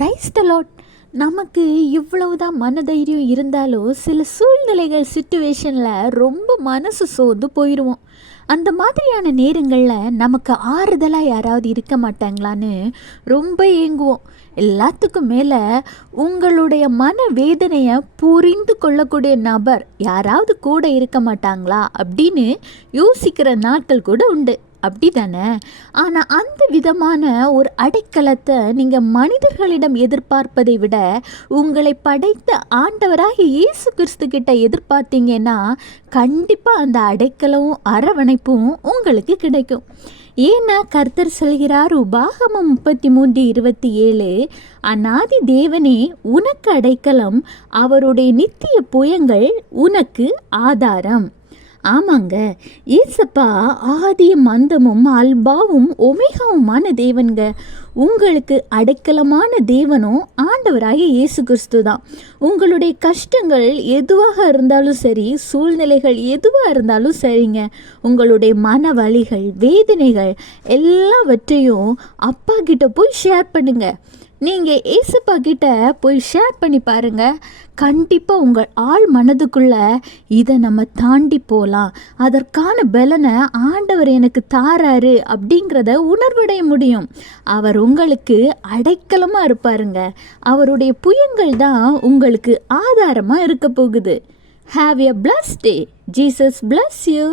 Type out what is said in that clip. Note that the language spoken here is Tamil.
Praise the Lord. நமக்கு இவ்வளவுதான் மனதைரியம் இருந்தாலும் சில சூழ்நிலைகள் சுச்சுவேஷனில் ரொம்ப மனசு சோர்ந்து போயிடுவோம். அந்த மாதிரியான நேரங்களில் நமக்கு ஆறுதலாக யாராவது இருக்க மாட்டாங்களான்னு ரொம்ப ஏங்குவோம். எல்லாத்துக்கும் மேலே உங்களுடைய மன வேதனையை புரிந்து கொள்ளக்கூடிய நபர் யாராவது கூட இருக்க மாட்டாங்களா அப்படின்னு யோசிக்கிற நாட்கள் கூட உண்டு. அப்படி தானே? ஆனால் அந்த விதமான ஒரு அடைக்கலத்தை நீங்கள் மனிதர்களிடம் எதிர்பார்ப்பதை விட உங்களை படைத்த ஆண்டவராக இயேசு கிறிஸ்து கிட்ட எதிர்பார்த்தீங்கன்னா கண்டிப்பாக அந்த அடைக்கலமும் அரவணைப்பும் உங்களுக்கு கிடைக்கும். ஏன்னா கர்த்தர் சொல்கிறார், உபாகமம் 33:27, அநாதி தேவனே உனக்கு அடைக்கலம், அவருடைய நித்திய புயங்கள் உனக்கு ஆதாரம். ஆமாங்க, ஏசப்பா ஆதியும் அந்தமும் அல்பாவும் ஒமேகாவுமான தேவன்க. உங்களுக்கு அடைக்கலமான தேவனும் ஆண்டவராகிய இயேசு கிறிஸ்து தான். உங்களுடைய கஷ்டங்கள் எதுவாக இருந்தாலும் சரி, சூழ்நிலைகள் எதுவாக இருந்தாலும் சரிங்க, உங்களுடைய மன வலிகள் வேதனைகள் எல்லாவற்றையும் அப்பா கிட்ட போய் ஷேர் பண்ணுங்க. நீங்கள் ஏசப்பா கிட்ட போய் ஷேர் பண்ணி பாருங்கள். கண்டிப்பாக உங்கள் ஆள் மனதுக்குள்ளே இதை நம்ம தாண்டி போகலாம், அதற்கான பலனை ஆண்டவர் எனக்கு தாராரு அப்படிங்கிறத உணர்வடைய முடியும். அவர் உங்களுக்கு அடைக்கலமாக இருப்பாருங்க. அவருடைய புயங்கள் தான் உங்களுக்கு ஆதாரமாக இருக்க போகுது. Have a blessed day. Jesus bless you.